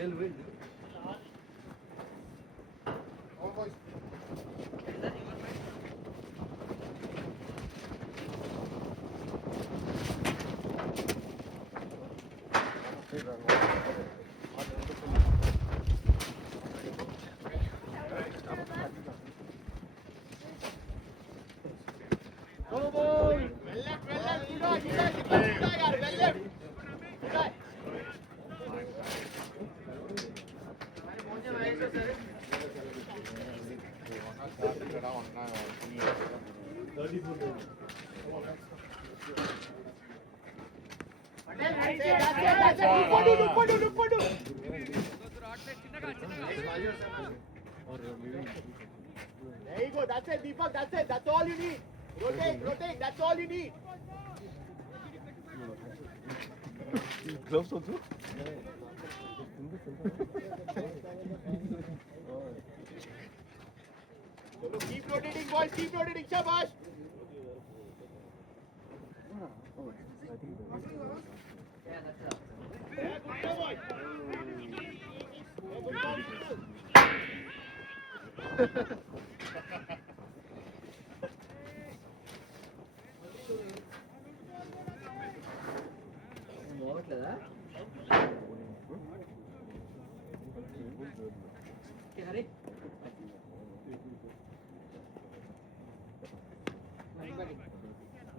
There you go. That's it, Deepak. That's it. That's all you need. Rotate. That's all you need. Gloves also? Keep rotating, boys. Keep rotating. Shabash.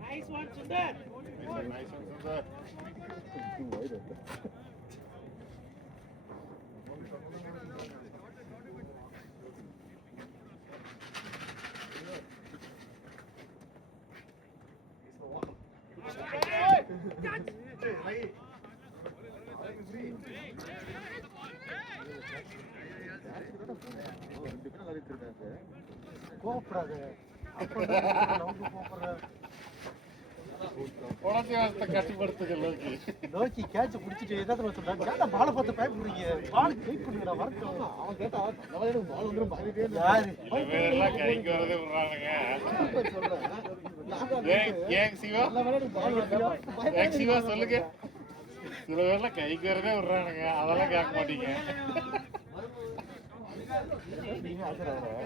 Nice one, Sundar. Nice one, Sundar. லோக்கி catch பிடிச்சிட்டு எதாவது சொல்றாங்க கேட்டா பால பார்த்து பயப்படுறீங்க பால் வெயிட் பண்ணுங்கடா வரட்டும் அவன் கேட்டா எனக்கு பால் வந்துரும் பாலிட்டே யாரு இவெல்லாம் கைக்கு வரதே விடுறானுங்க சொல்றேன் ஏன் சிவா ஏன் சிவா சொல்லுங்க சில பேர்லாம் கைக்கு வரதே விடுறானுங்க அதெல்லாம் கேட்க மாட்டீங்க நீங்க ஆச்சரியப்படுற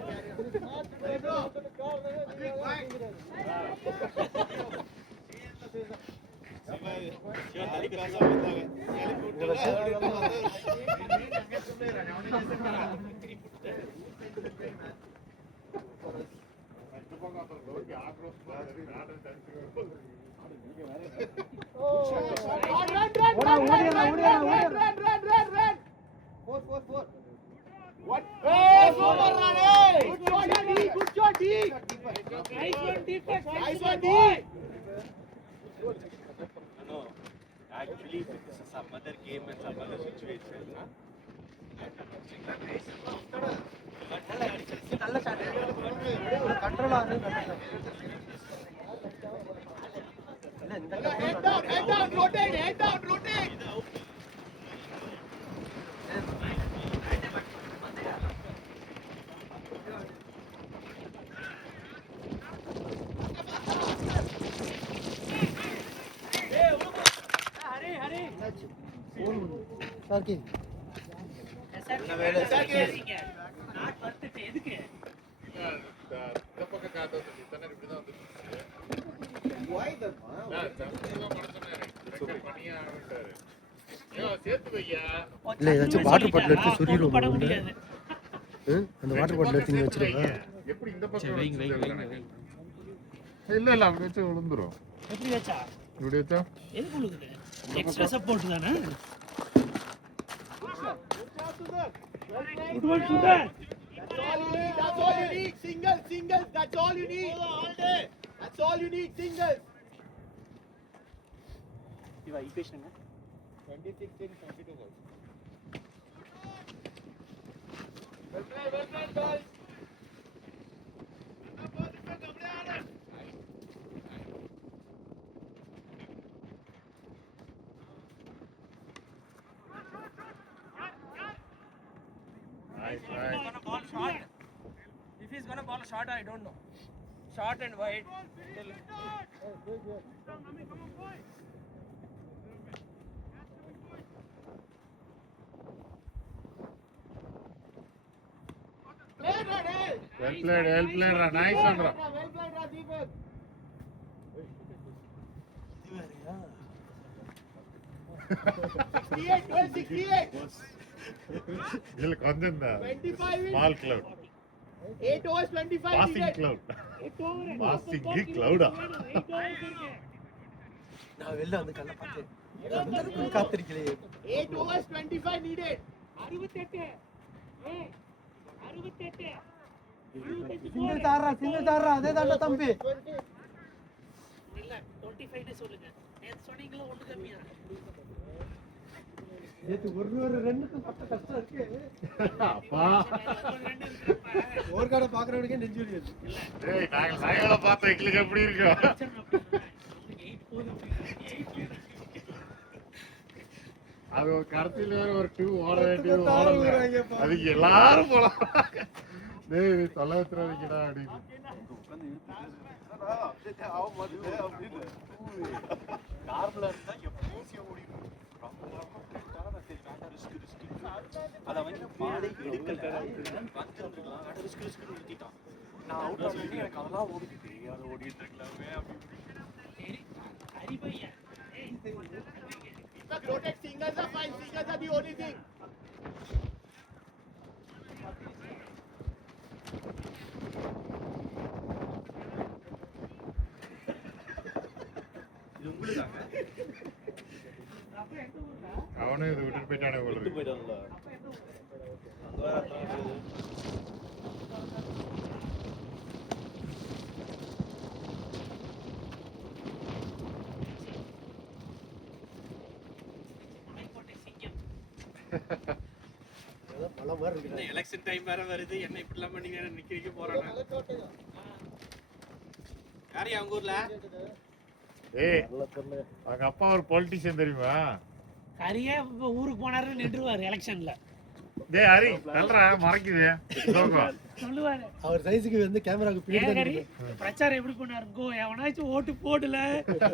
Actually, if this is some other game and some other situation, Head down, rotate. Charkhi இல்ல ஏதாச்சும் வாட்டர் பாட்டில் எடுத்து சுரிடுவோம் அந்த வாட்டர் பாட்டில் எடுத்து இங்க வச்சிருக்கா எப்படி இந்த பக்கம் இல்ல அப்படி வச்சு விழுந்துரும் எப்படி வச்சா இப்படி வச்சா எதுக்கு விழுகுது எக்ஸ்ட்ரா சப்போர்ட் தானே Good one, Sundar. That's all you need. That's all you need. Singles. That's all you need. All day. That's all you need. Singles. Iva, equation 26 in 22 goals. Well played, guys. If he's gonna ball short, I don't know. Short and wide. Well played, nice one, bro. Well played, Deepak. இது வேறயா 68. இதுல கொஞ்சம் தான் 25 in small cloud, 8 overs, 25 passing needed. cloud, passing cloud. நான் வெளில வந்து கண்ண பார்த்தேன் காத்திருக்கலையே 8 overs, 25 needed. 68 சிங்கிள் தாரா அதே தாண்டா தம்பி இல்ல 25 சொல்லுங்க நேத்து சொன்னீங்களா ஒண்ணு கம்மியா நேத்து ஒரு ரெண்டுக்கு பட்ட கஷ்டம் இருக்கு அப்பா ஒரு கடை பாக்குறவனுக்கே நெஞ்சு வலி வருது டேய் நாங்க லைவ்ல பார்த்த எங்களுக்கு எப்படி இருக்கு? அது ஒரு கருத்துல ஒரு 2 ஓட வேண்டியது ஓடல. அதுக்கு எல்லாரும் போலாம். டேய் நீ தொலை வச்சிராதீங்கடா அப்படின்னு. நார்மலா இருந்தா எப்படி ஈஸியா ஓடிடும். அத வந்து பாதை எடுக்கல வந்துருக்கலாம். அட ரிஸ்க் நிறுத்திட்டான். நான் அவுட் ஆனேன் எனக்கு அதெல்லாம் ஓடிட்டு அத ஓடிட்டு இருக்கலாமே அப்படி ஹரிபையா Deepak, rotate singles are fine. Singles are the only thing. இது உங்களுக்காக அவனே இது விட்டுட்டு போயிட்டானே போல விட்டு இருக்கு. போயிட்டான்ல அங்க வர மலைக்கோட்டை சிங்கம் மழை மாதிரி இந்த இருக்கு எலெக்ஷன் டைம் வேற வருது என்ன இப்படி எல்லாம் பண்ணீங்க நிக்க போறானே யாரையா உங்க ஊர்ல ஏய் அவங்க அப்பா ஒரு பொலிட்டிஷியன் தெரியுமா? ஹரியே இப்ப ஊருக்கு போனாருன்னு நின்றுவாரு எலெக்ஷன்ல டேய் ஹரி தல்றா மறக்குது. லோகோ சொல்லுவாரு அவர் சைஸுக்கு வந்து கேமராக்கு ஏன் ஹரி பின்னாடி பிரச்சாரம் எப்படி பண்ணாருங்கோ எவனாச்சும் ஓட்டு போடல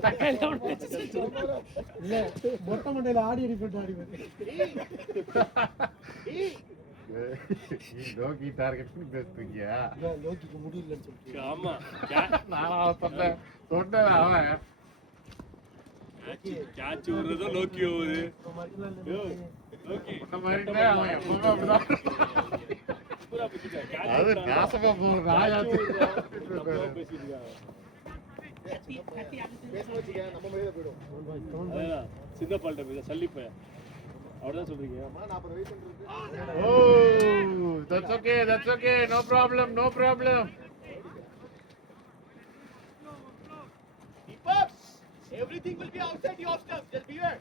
தக்காளி எவனாச்சும் இல்ல மொட்டை மண்டையில ஆடி அடிப்பட்டு ஆடி நீ லோகி டார்கெட் பண்ணி பேசுறீங்க. லோக்கிக்கு முடியலன்னு சொல்லிட்டு ஆமா நான் சொன்னேன் அவன் கேட்ச் விடுறதோ லோக்கி ஓடுது உன்ன மாதிரியே அவன் எப்பவுமே அப்படிதான். அது நாசமா போற நாயாச்சு. பேச வச்சுக்க, நம்ம மரியாதை போயிடும். சின்ன பால்ட்ட போய் சல்லிப்ப அவர்தான் சொல்றீங்க அம்மா, 40 வயசு இருக்கு. Oh, that's okay, no problem. Deepak, everything will be outside your stuff. Just beware.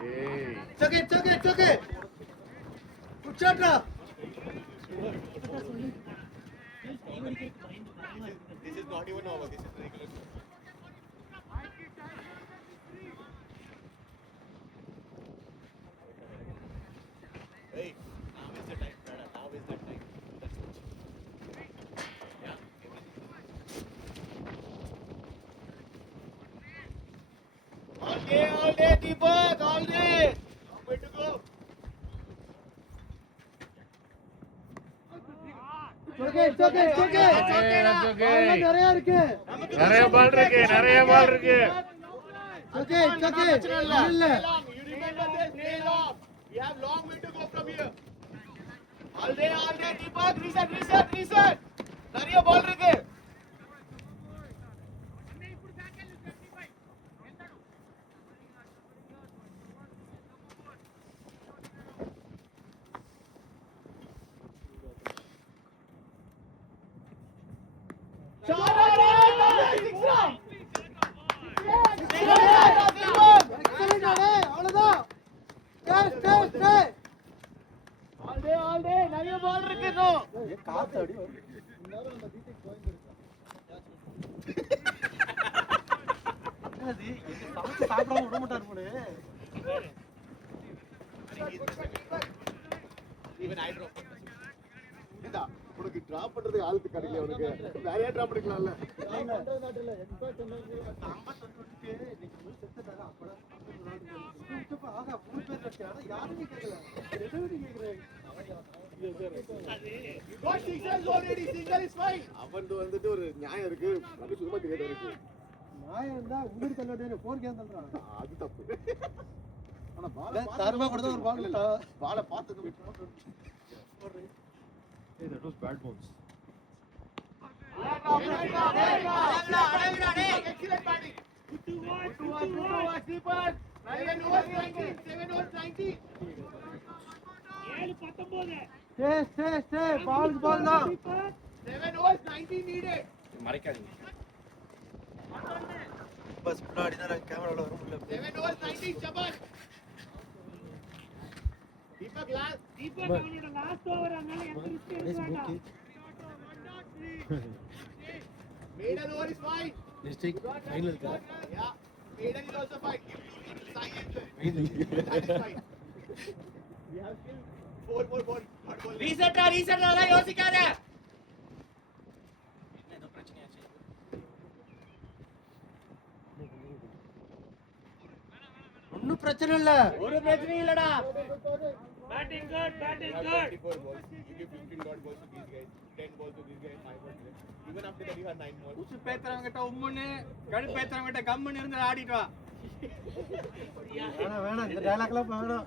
Hey. It's okay. Good shot, Ra. This is not even over. This is regular. Hey, now is the time, brother. Now is the time. That's it. Yeah. All day, Deepak. All day. I'm going to go. It's okay. That's okay. நிறைய இருக்கு. நிறைய பால் இருக்கு. Okay. இல்ல. You remember this? Stay long. We have long way to go from here. All day, Deepak. Reset. நிறைய பால் இருக்கு. அவ்வளவுதான். Stay. All day. நிறைய பால் இருக்கு இன்னும். காத்து அடி சாப்பிடாம விட மாட்டாரு போல Even I drop. ஏண்டா, உனக்கு டிராப் பண்றதுக்கு ஆளுக்கு கிடைக்கல உனக்கு வேற யார் டிராப் பண்ணிக்கலாம்ல You got sixes already. Single is fine. அவன் வந்துட்டு ஒரு நியாயம் இருக்கு அது சும்மா தெரியாது இருக்கு நியாயம் இருந்தா உங்களுக்கு தள்ளுறது போர் கேம் தள்ளுறான் அது தப்பு ஆனா தரமா கொடுத்தா ஒரு பால் இல்ல பாலை பார்த்தது Excellent batting. Good watch, keepers. 7 overs 19. 7 overs 19. 7-19. ஸ்டே பால் தான் 7 overs 19 needed. மறைக்காதீங்க. பஸ் முன்னாடி தான் கேமரால வர முடியல 7 overs 19. Shabash. Deepak last. தீபக் அவனோட லாஸ்ட் ஓவர் அதனால எந்த ரிஸ்க் எடுக்க வேண்டாம். Maiden over is fine. District final இருக்கா Yeah. Maiden is also fine. Sai is fine. We have still 4 more. Reset அதெல்லாம் யோசிக்காத. ஏதோ பிரச்சனையாச்சு. ஒண்ணும் பிரச்சனை இல்ல ஒரு பிரச்சனையும் இல்லடா. Batting good. 24 balls. You give 15 dot balls to these guys, 10 balls to these guys, 5 balls to them. Even after that you have 9 more. உசு பேத்துறவங்கிட்ட உம்முன்னு கடுப்பேத்துறவங்கிட்ட கம்முன்னு இருந்து ஆடிட்டு வா. வேணாம் இந்த டயலாக்லாம் வேணாம்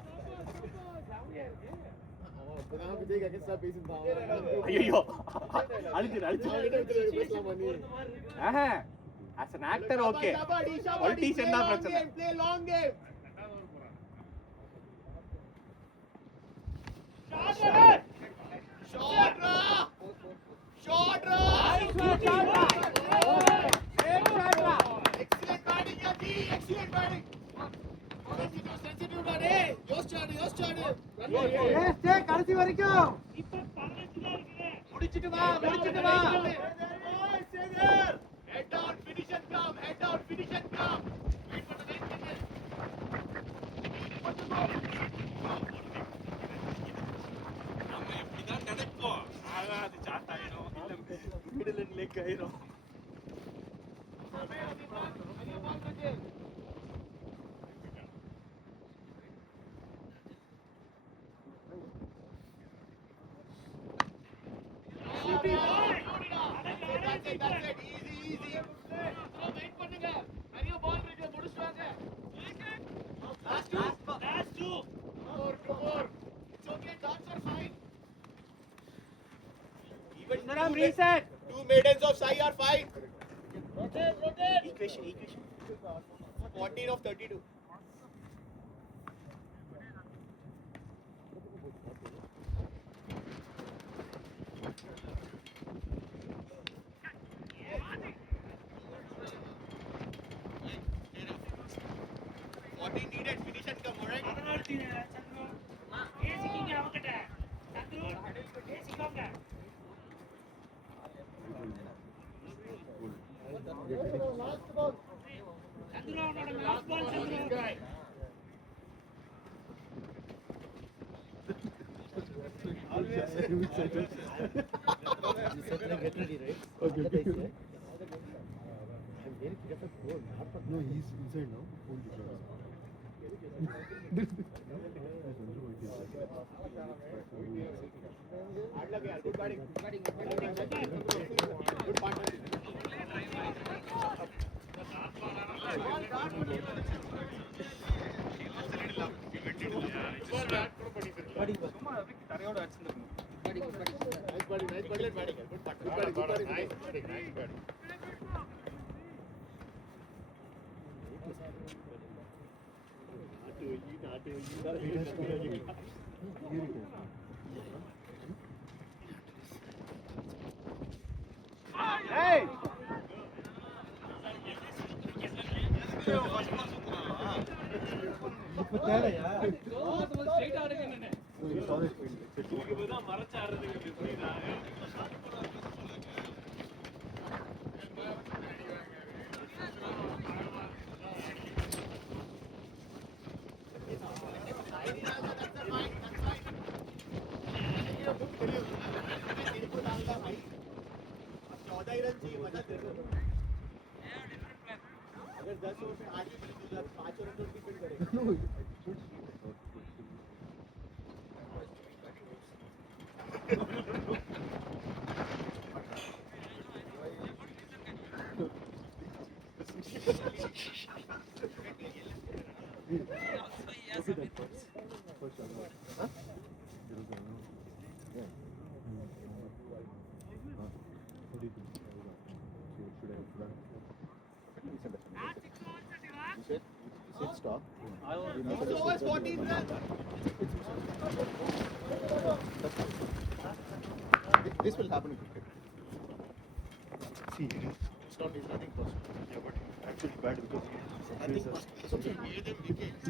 அப்பதான் விஜய் அகேன்ஸ்டா பேசிட்டான் ஐயோ அழிச்சு பேசலாமா நீ ஆஹா as an actor okay politician தான் பிரச்சனை Play long game. Short run. Excellent batting, Yati. Excellent batting. Sensitive run, hey. யோசிச்சாடு. ஸ்டே கடைசி வரைக்கும் தீபக் 15 தான் இருக்குது. முடிச்சிட்டு வா. Head down, finish and come. Wait for the next minute. நம்ம எப்படிதான் நினைப்போம். ஆனா அது சாட் ஆயிடும். இல்ல மிடில் லேக் ஆயிடும். That's it. Easy. Wait பண்ணுங்க. நிறைய ball இருக்கு. முடிச்சிட்டு வாங்க. Last two. More. It's okay. Dots are fine. Even Sundaram reset 2 maidens of Sai are fine. Rotate. Equation. 14 of 32. Needed finish and come, alright? அதனால சந்துரு ஏசிக்கிங்க அவங்கிட்ட. சந்துரு ஏசிக்கோங்க. சந்துரு அவனோட last ball Chandru. get ready right okay I'm very curious of goal no he's inside now hold the glass Hard luck, yeah. Good batting. Good partnership. சும்மா அதுக்கு தரையோட அடிச்சிருக்கணும் Nice batting. Good partner. nice batting. ஏய் இப்ப தேவையா ஸ்ட்ரைட் ஆடுங்க என்ன. மறைச்சு ஆடுறதுக்கு புரியுதா? अगर 10 ओवर में 8 विकेट मिल जाए 5 ओवर तो डिपेंड करेगा। Stop. Six overs, 14 runs. This will happen in cricket. See, it's not nothing personal. Yeah, but actually bad because I think something gave them wickets.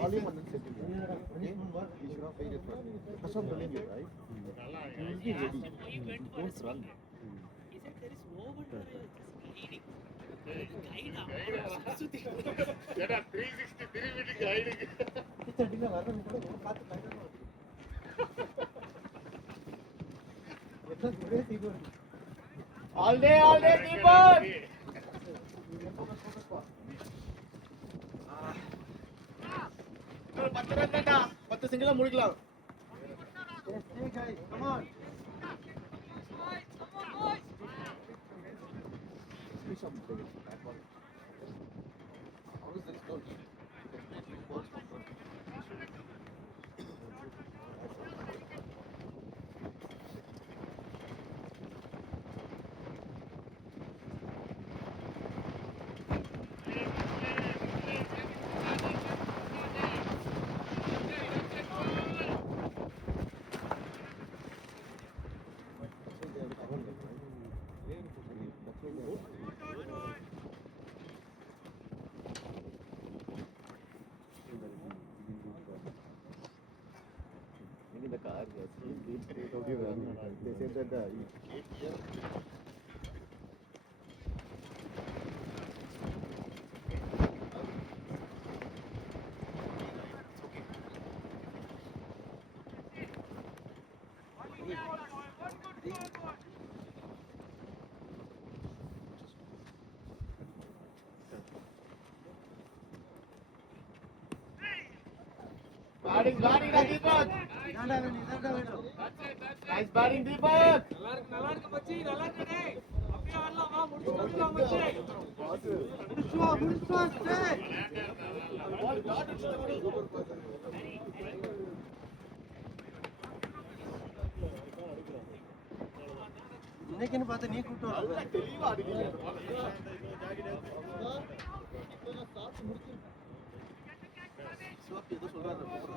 All in one setting. He should have played it first. That's what I'm telling you, right? He will be ready. Don't run. He said there is no one guiding. ஏடா 360 3 கைடுக்கு கிச்சடில வரணும் கூட பார்த்து பயங்கரமா இருக்கு. எல்லாம் ஒரே சீக்கிரம். All day, Deepak. ஒரு 10 ரன் தான்டா 10 சிங்கிளா முடிக்கலாம். Hey guys, come on. How is this going? In the car, yes. They said that the gate here. Batting, Deepak. Nice batting, Deepak. நல்லா இருக்கு மச்சி நல்லா இருக்கு டேய் அப்படியே வரலாம் வா முடிச்சு வந்துடலாம் மச்சி இன்னைக்குன்னு பார்த்து நீ கூப்பிட்டு வர தெளிவா அடிக்கல.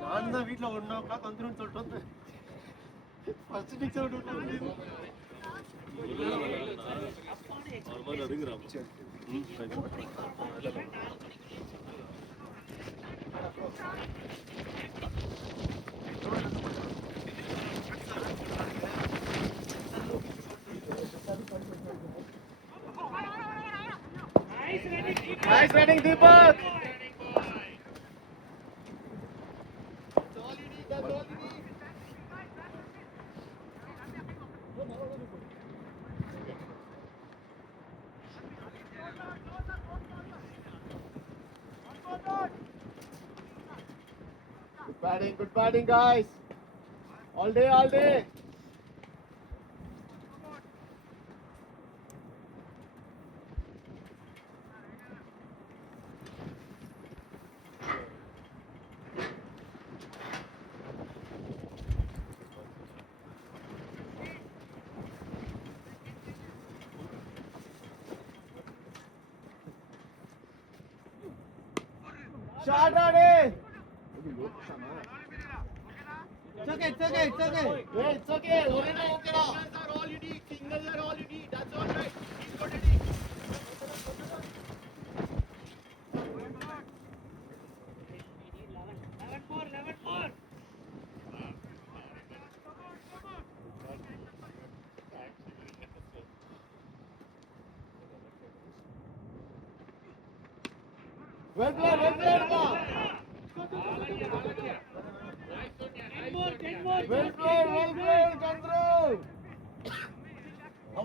நான் தான் வீட்டில் 1 o'clock வந்துடும் சொல்லிட்டு வந்தேன். ஃபர்ஸ்ட் டிக்ஸ் அவுட் விட்டு Nice batting, Deepak. That's all you need. That's all you need. Good batting, guys. All day, all day. Shot, Rani. It's okay, it's okay, it's okay. Hey, it's okay. Singles are all you need. Singles are all you need. That's all right. He's got it. Well played, Ma. Well played, Chandru.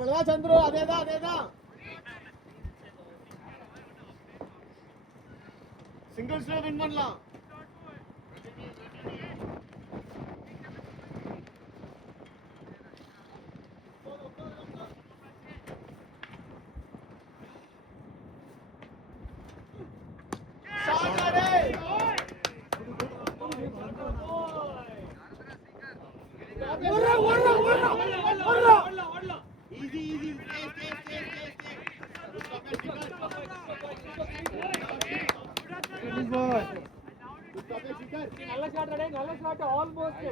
அவ்வளவுதான் சந்துரு, அதேதான். சிங்கிள்ஸ்ல வின் பண்ணலாம். நல்ல shot அடே, நல்ல shot. Almost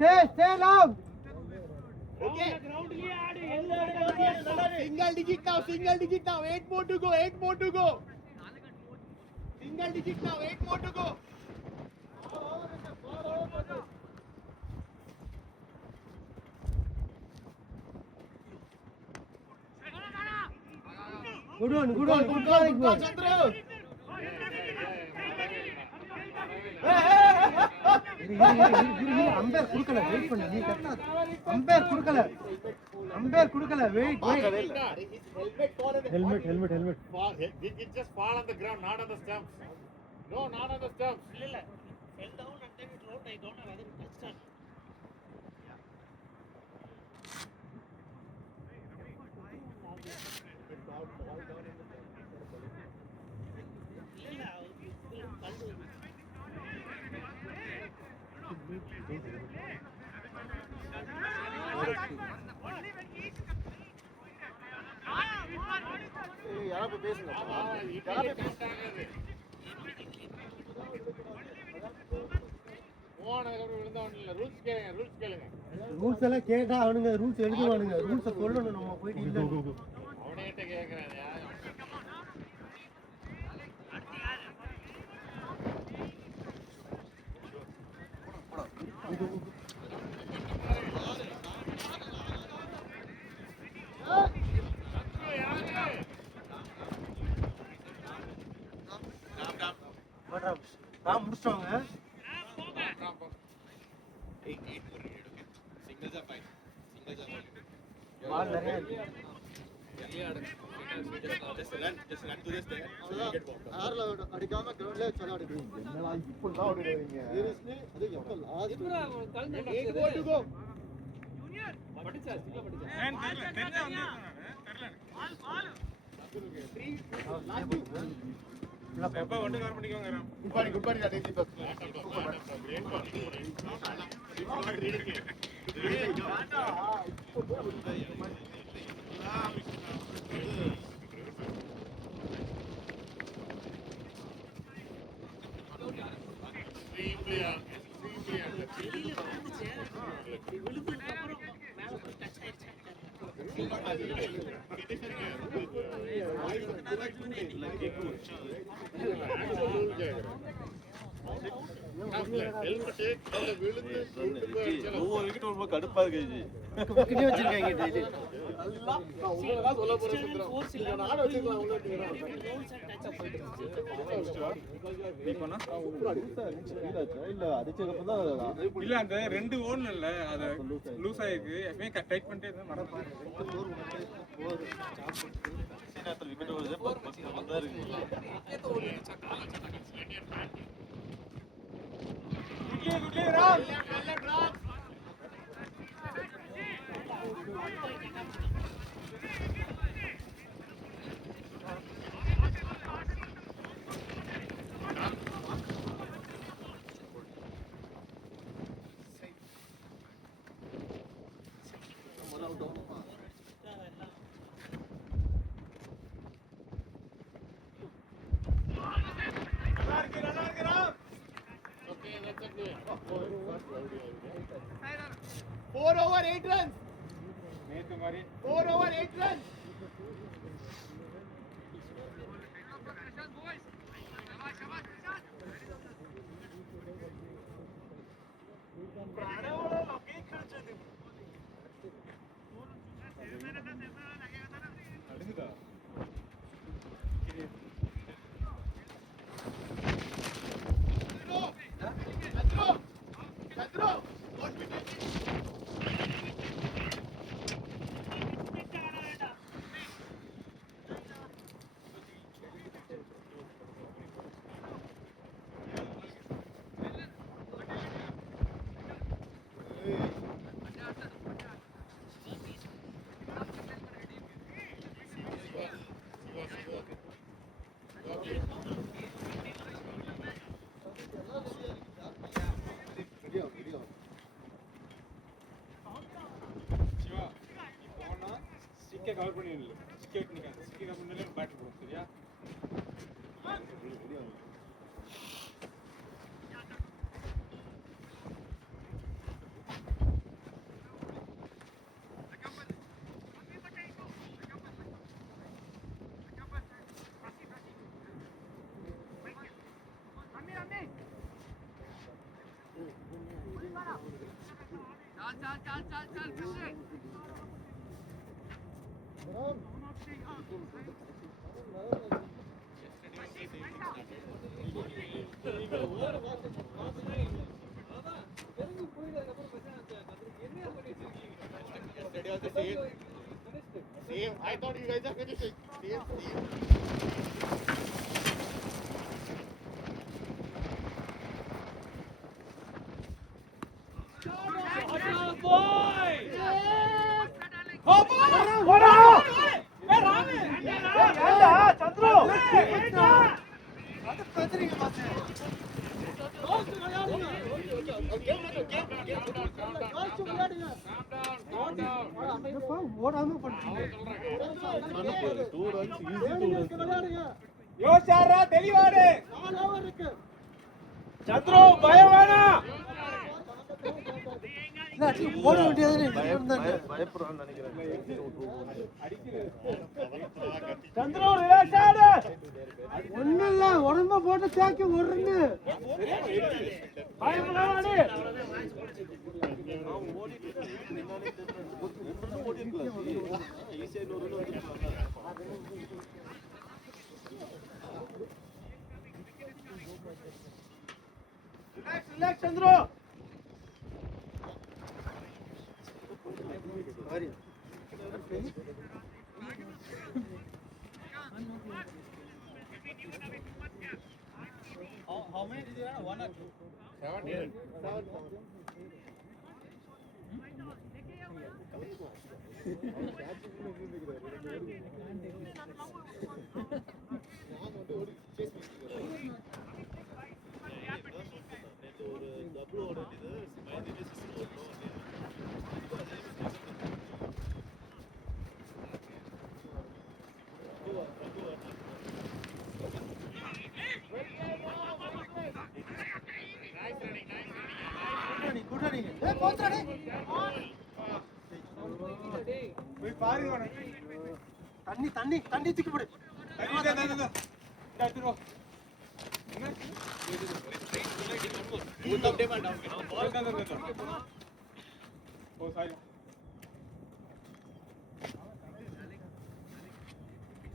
Stay long. Okay. கிரவுண்ட்லயே ஆடு. Single digit now. 8 more to go. Single digit now. 8 more to go. Good one, Chandru. Umpire குடுக்கல, வெயிட் பண்ணு, நீ கட்டாத. அம்பேர் குடுக்கல, wait. Helmet. It just fall on the ground, not on the stumps. No, not on the stumps. இல்ல fell down and then it rolled. I don't know whether it touched or இல்ல கண்டு யாராவது பேசுங்க. ரூல்ஸ் எல்லாம் கேட்டா அவனுங்க ரூல்ஸ் எழுதுவானுங்க. ரூல்ஸை சொல்லணும், நம்ம போயிட்டு இல்லை. அவனேட்ட கேட்கிறேன். முடிச்சிட்டாங்க. பால் நிறைய இருக்கு. அடிக்காம கிரவுண்ட்ல சொல்ல அடிக்கிறீங்க. என்னடா இப்படிதான் ஓடுறீங்க? சீரியஸ்லி அது எப்ப லாஸ்ட் இப்ரா கலந்து 8 more to go. ஜூனியர் படிச்சா சில படிச்சா தெரியல வந்து எப்ப வந்து கவர் பண்ணிக்கோங்க. Good body, that is the best. ஒவ்வொரு விக்கெட் ரொம்ப கடுப்பா இருக்கு. வச்சிருக்காங்க டெய்லி. நான் சொல்ல போறேன். நானும் வச்சிருக்கலாம். இல்ல அந்த ரெண்டு ஓடல அத லூஸ் ஆயிருக்கு. எப்பவுமே டைட் பண்ணிட்டே இருந்தா மறப்பாரு. விக்கெட் வருது பக்கத்துல இருக்கு. Four over 8 runs. நேத்து மாதிரி 4 over 8 runs. Chandru, ஸ்டிக்கை கவர் பண்ணி இல்லை ஸ்டிக்கை நிற்காது ஸ்டிக்கை கவர் பண்ணி பேட் போடும் சரியா Yesterday was the same. I thought you guys are going to say same. யோசாரா தெளிவாடு சத்ரு பயம் வேணாம் ஓட வேண்டியது பயப்படுறான்னு நினைக்கிறேன். சத்ரு ரிலாக்ஸ் ஆடு ஒண்ணு இல்ல உடம்ப போட்டு தேக்கி விடுறீங்க பயம் வேணாம் ரிலாக்ஸ் சத்ரு How many did you have? One or two? 7. Good running. Hey, both running. போய் பாருங்க தண்ணி தூக்கி போடு.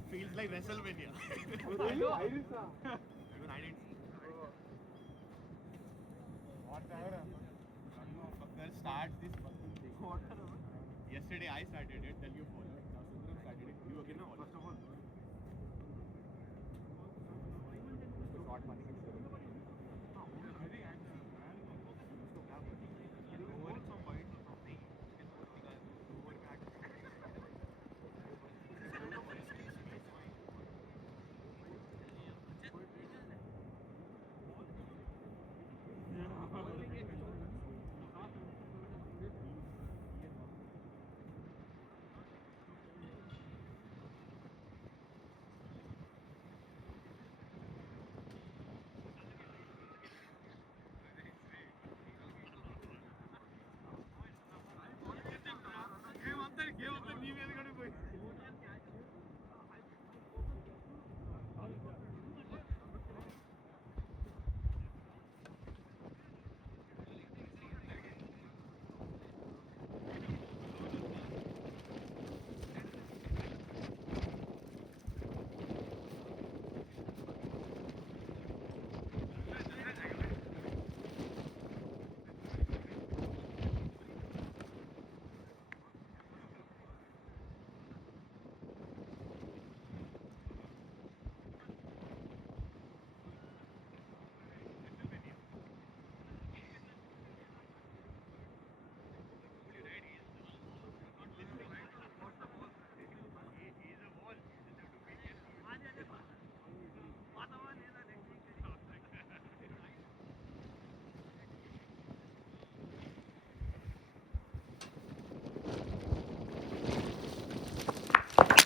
Feels like WrestleMania. Start this yesterday I started it, then you followed. Now Sundram started it. You again now. First of all, short money.